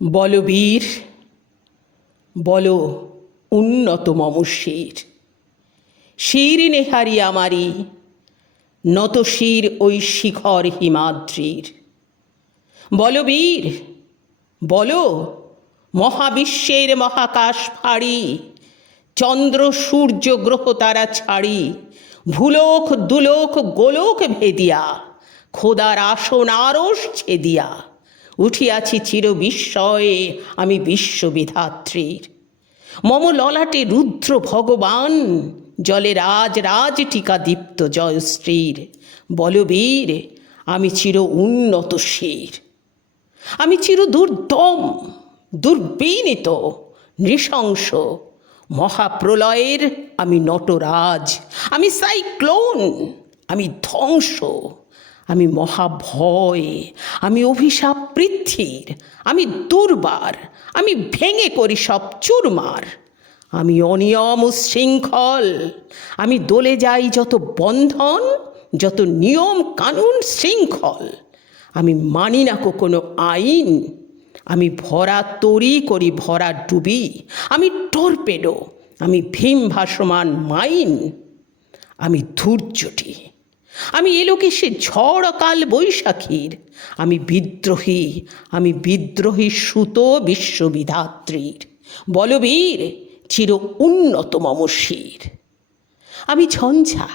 বলো বীর, বলো উন্নত মম শির। শির নেহারি আমারি, নত শির ওই শিখর হিমাদ্রির। বলো বীর, বলো মহাবিশ্বের মহাকাশ ফাড়ি, চন্দ্র সূর্য গ্রহ তারা ছাড়ি, ভূলোক দুলোক গোলোক ভেদিয়া, খোদার আসন আরশ ছেদিয়া উঠিয়াছি চির বিস্ময়ে আমি বিশ্ববিধাত্রীর। মম ললাটে রুদ্র ভগবান, জলে রাজ রাজ টিকা দীপ্ত জয়শ্রীর। বলবীর, আমি চির উন্নত শির। আমি চির দুর্দম, দুর্বিনীত, নৃশংস, মহাপ্রলয়ের আমি নটরাজ। আমি সাইক্লোন, আমি ধ্বংস, আমি মহাভয়, আমি অভিশাপ পৃথ্বীর। আমি দুর্বার, আমি ভেঙে করি সব চুরমার। আমি অনিয়ম শৃঙ্খল, আমি দলে যাই যত বন্ধন, যত নিয়ম কানুন শৃঙ্খল। আমি মানি না কোনো আইন। আমি ভরা তরি করি ভরা ডুবি। আমি টর্পেডো, আমি ভীম ভাসমান মাইন। আমি ধূর্যটি, আমি এলোকেশে ঝড় কাল বৈশাখীর। আমি বিদ্রোহী, আমি বিদ্রোহী সুত বিশ্ববিধাত্রীর। বলবীর, চির উন্নত মম শির। আমি ঝঞ্ঝা,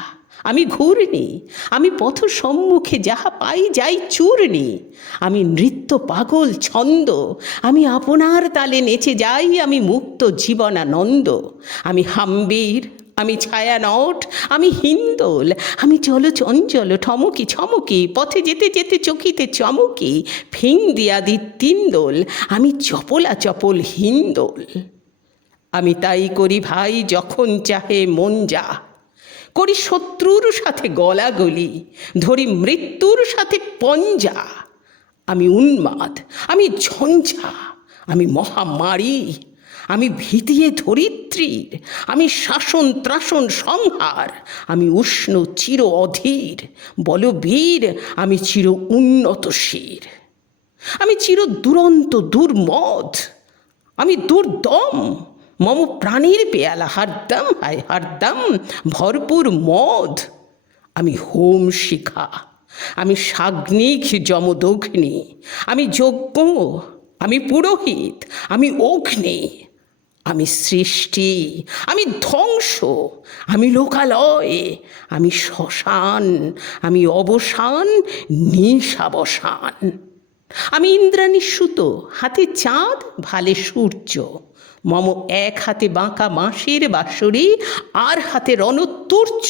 আমি ঘূর্ণি, আমি পথ সম্মুখে যাহা পাই যাই চূর্ণি। আমি নৃত্য পাগল ছন্দ, আমি আপনার তালে নেচে যাই, আমি মুক্ত জীবনানন্দ। আমি হাম্বির, আমি ছায়ানট, আমি হিন্দোল, আমি চঞ্চল ঠমকি ছমকি, পথে যেতে যেতে চকিতে চমকি, ফিং দিয়াদি তিন্দোল, আমি চপলা চপল হিন্দোল। আমি তাই করি ভাই যখন চাহে মন যা, করি শত্রুর সাথে গলাগলি, ধরি মৃত্যুর সাথে পঞ্জা। আমি উন্মাদ, আমি ঝঞ্ঝা, আমি মহামারী, আমি ভীতিয়ে ধরিত্রীর। আমি শাসন ত্রাসন সংহার, আমি উষ্ণ চির অধীর। বল বীর, আমি চির উন্নত শির। আমি চির দুরন্ত দুর্মদ, আমি দুর্দম, মম প্রাণীর পেয়ালা হারদম হায় হারদম ভরপুর মদ। আমি হোম শিখা, আমি সাগ্নিক যমদগ্নি, আমি যজ্ঞ, আমি পুরোহিত, আমি অগ্নি। আমি সৃষ্টি, আমি ধ্বংস, আমি লোকালয়, আমি শ্মশান, আমি অবসান নিশাবসান। আমি ইন্দ্রাণী সুত, হাতে চাঁদ ভালে সূর্য। মম এক হাতে বাঁকা বাঁশের বাঁশরি, আর হাতে রণতুর্য।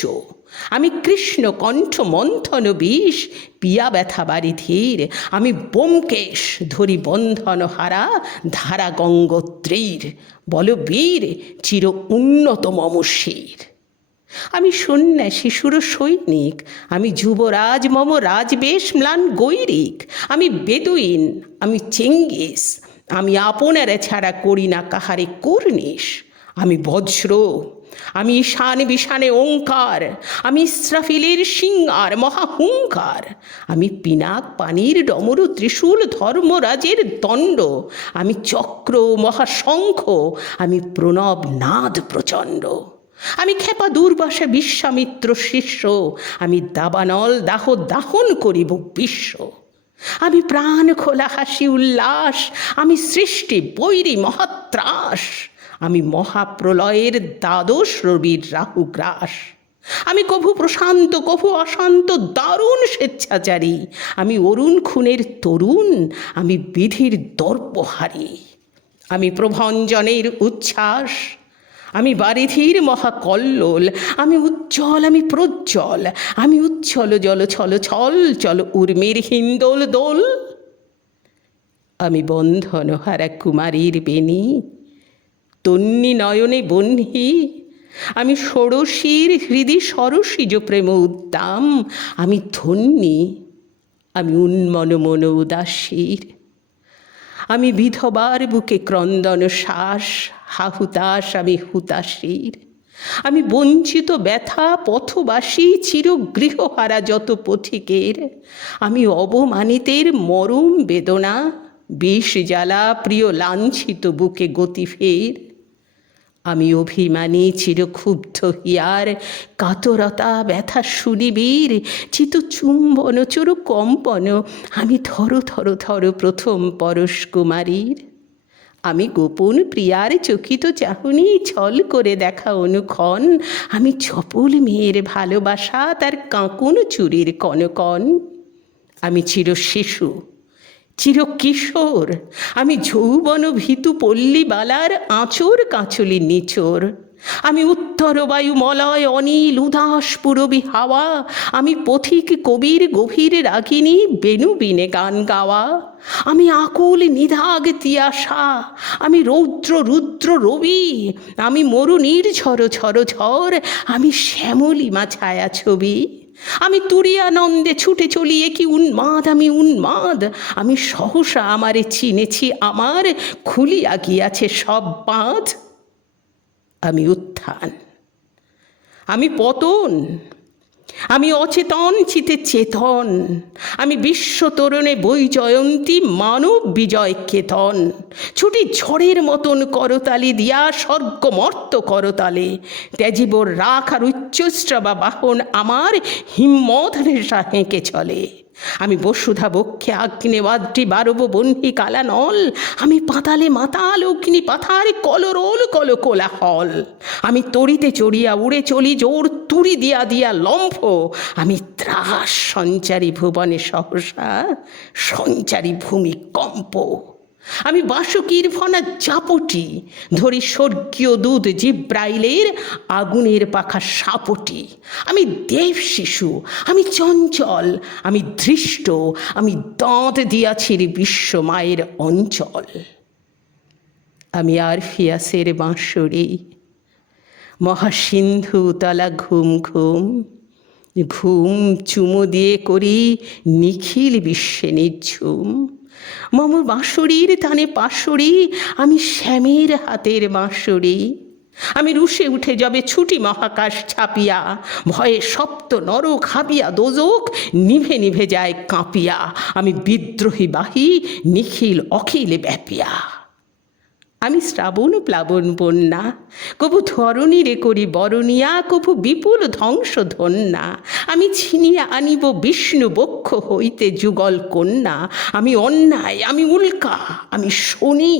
আমি কৃষ্ণ কণ্ঠ মন্থন বিষ, পিয়া ব্যথা বাড়ি ধীর। আমি ব্যোমকেশ, ধরি বন্ধন হারা ধারা গঙ্গোত্রীর। বল বীর, চির উন্নত মম শির। আমি সন্ন্যাসী সুর সৈনিক, আমি যুবরাজ মম রাজবেশ ম্লান গৈরিক। আমি বেদুইন, আমি চেঙ্গিস, আমি আপনারে ছাড়া করি না কাহারে কুর্নিশ। আমি বজ্র, আমি ঈশান বিশানে ওঙ্কার, আমি ইস্রাফিলের সিংহার মহাহুঙ্কার। আমি পিনাক পানির ডমরু ত্রিশূল ধর্মরাজের দণ্ড। আমি চক্র মহাশঙ্খ, আমি প্রণব নাদ প্রচণ্ড। আমি খেপা দুর্বাসা বিশ্বামিত্র শিষ্য, আমি দাবানল দাহ দাহন করিব বিশ্ব। আমি প্রাণ খোলা হাসি উল্লাস, আমি সৃষ্টি বৈরী মহাত্রাস। আমি মহাপ্রলয়ের দ্বাদশ রবির রাহুগ্রাস। আমি কভু প্রশান্ত কভু অশান্ত দারুণ স্বেচ্ছাচারী। আমি অরুণ খুনের তরুণ, আমি বিধির দর্পহারী। আমি প্রভঞ্জনের উচ্ছ্বাস, আমি বারিধির মহাকল্লোল। আমি উজ্জ্বল, আমি প্রজ্জ্বল, আমি উচ্ছল জল ছল ছল চল উর্মির হিন্দোল দোল। আমি বন্ধন হারা কুমারীর বেণী, তন্নি নয়নে বহ্নি। আমি ষোড়শীর হৃদি সরসিজ প্রেম উদ্দাম। আমি ধন্যী, আমি উন্মন মন উদাসীর। আমি বিধবার বুকে ক্রন্দন শ্বাস, হাহুতাস আমি হুতাশীর। আমি বঞ্চিত ব্যথা পথবাসী, চির গৃহহারা যত পথিকের। আমি অবমানিতের মরম বেদনা, বিষ জ্বালা প্রিয় লাঞ্ছিত বুকে গতি ফের। আমি অভিমানী চিরক্ষুব্ধ হিয়ার, কাতরতা ব্যথা সুনিবিড়, চিত চুম্বন চোর কম্পন, আমি থর থর থর প্রথম পরশ কুমারীর। আমি গোপন প্রিয়ার চকিত চাহনি, ছল করে দেখা অনুক্ষণ, আমি চপল মেয়ের ভালোবাসা তার কাঁকুন চুরির কনকন। আমি চির শিশু, চির কিশোর, আমি যৌবন ভীতু পল্লীবালার আঁচর কাঁচলি নিচোর। আমি উত্তর বায়ু মলয় অনিল উদাস পুরবী হাওয়া, আমি পথিক কবির গভীর রাগিনী বেনু বিনে গান গাওয়া। আমি আকুল নিধাগ তিয়াসা, আমি রৌদ্র রুদ্র রবি, আমি মরুনির ঝড় ঝড় ঝড়, আমি শ্যামলিমা ছায়া ছবি। আমি তুরিয়ানন্দে ছুটে চলিয়ে কি উন্মাদ, আমি উন্মাদ, আমি সহসা আমারে চিনেছি, আমার খুলিয়া গিয়াছে সব বাঁধ। আমি উত্থান, আমি পতন, আমি অচেতন চিতে চেতন, আমি বিশ্বতরণে বৈজয়ন্তী মানব বিজয় কেতন। ছুটি ঝড়ের মতন করতালি দিয়া স্বর্গমর্ত করতালে, ত্যাজিবর রাখ আর উচ্চস্রবা বাহন আমার হিম্মত রেশা হেঁকে চলে। আমি বসুধা বক্ষে আগ্নেয়াদ্রি বারব বহ্নি কালানল, আমি পাতালে মাতাল অগ্নি পাথার কলরোল কল কোলাহল। আমি তড়িতে চড়িয়া উড়ে চলি জোর তুড়ি দিয়া দিয়া লম্ফ, আমি ত্রাস সঞ্চারী ভুবনে সহসা সঞ্চারী ভূমিকম্প। আমি বাসুকীর ফনা চাপটি ধরি স্বর্গীয় দুধ জিব্রাইলের আগুনের পাখা সাপটি। আমি দেব শিশু, আমি চঞ্চল, আমি ধৃষ্ট, আমি দাঁত দিয়াছির বিশ্ব মায়ের অঞ্চল। আমি আরফিয়াসের বাঁশরি, মহাসিন্ধু তলা ঘুম ঘুম, ঘুম চুমো দিয়ে করি নিখিল বিশ্বে নিঝুম। মম বাঁশরীর তানে পাশরি, আমি শ্যামের হাতের বাঁশরি। আমি রুষে উঠে যাবে ছুটি মহাকাশ ছাপিয়া, ভয়ে সপ্ত নরক হাবিয়া দোজক নিভে নিভে যায় কাঁপিয়া। আমি বিদ্রোহী বাহী নিখিল অখিলে ব্যাপিয়া। আমি শ্রাবণ প্লাবন বন্যা, কভু ধরণীরে করি বরণিয়া, কভু বিপুল ধ্বংস ধন্যা। আমি ছিনিয়া আনিব বিষ্ণু বক্ষ হইতে যুগল কন্যা। আমি অন্যায়, আমি উল্কা, আমি শনি,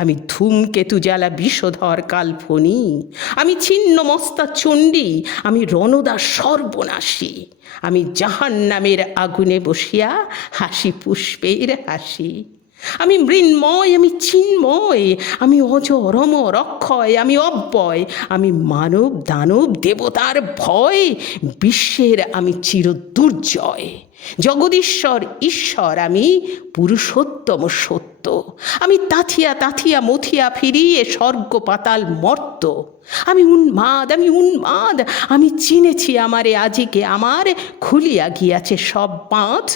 আমি ধূমকেতু জ্বালা বিষধর কালফনি। আমি ছিন্ন মস্তা চণ্ডী, আমি রণদা সর্বনাশী। আমি জাহান্নামের আগুনে বসিয়া হাসি পুষ্পের হাসি। আমি মৃন্ময়, আমি চিন্ময়, আমি অজর অমর অক্ষয়, আমি অব্যয়, আমি মানব দানব দেবতার ভয়, বিশ্বের আমি চির দুর্জয়। জগদীশ্বর ঈশ্বর, আমি পুরুষোত্তম সত্য। আমি তাথিয়া তাথিয়া মথিয়া ফিরিয়ে স্বর্গ পাতাল মর্ত। আমি উন্মাদ, আমি উন্মাদ, আমি চিনেছি আমারে আজিকে আমার খুলিয়া গিয়াছে সব বাঁধ।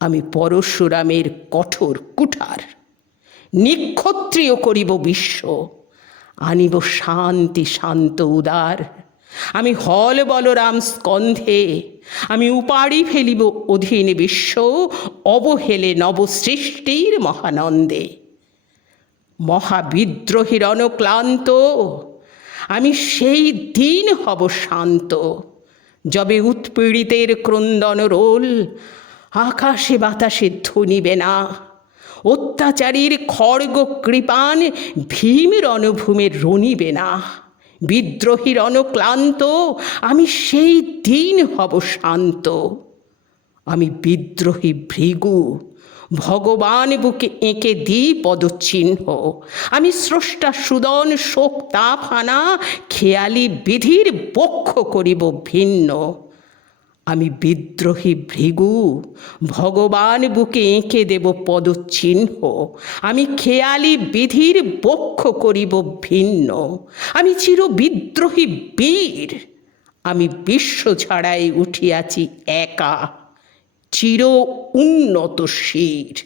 আমি পরশুরামের কঠোর কুঠার, নিক্ষত্রিয় করিব বিশ্ব, আনিব শান্তি শান্ত উদার। আমি হল বলরাম স্কন্ধে, আমি উপাড়ি ফেলিব অধীন বিশ্ব, অবহেলে নবসৃষ্টির মহানন্দে। মহাবিদ্রোহীর অনক্লান্ত, আমি সেই দিন হব শান্ত, যবে উৎপীড়িতের ক্রন্দন রোল আকাশে বাতাসে ধ্বনিবে না। অত্যাচারীর খড়গ কৃপান ভীম রণভূমে রণিবে না। বিদ্রোহীর অনক্লান্ত, আমি সেই দিন হব শান্ত। আমি বিদ্রোহী ভৃগু, ভগবান বুকে এঁকে দিই পদচিহ্ন। আমি স্রষ্টা সুদন শোক তাপ হানা, খেয়ালি বিধির বক্ষ করিব ভিন্ন। আমি বিদ্রোহী ভৃগু, ভগবান বুকে এঁকে দেব পদচিহ্ন। আমি খেয়ালি বিধির বক্ষ করিব ভিন্ন। আমি চির বিদ্রোহী বীর, আমি বিশ্ব ছাড়াই উঠিয়াছি একা, চির উন্নত শির।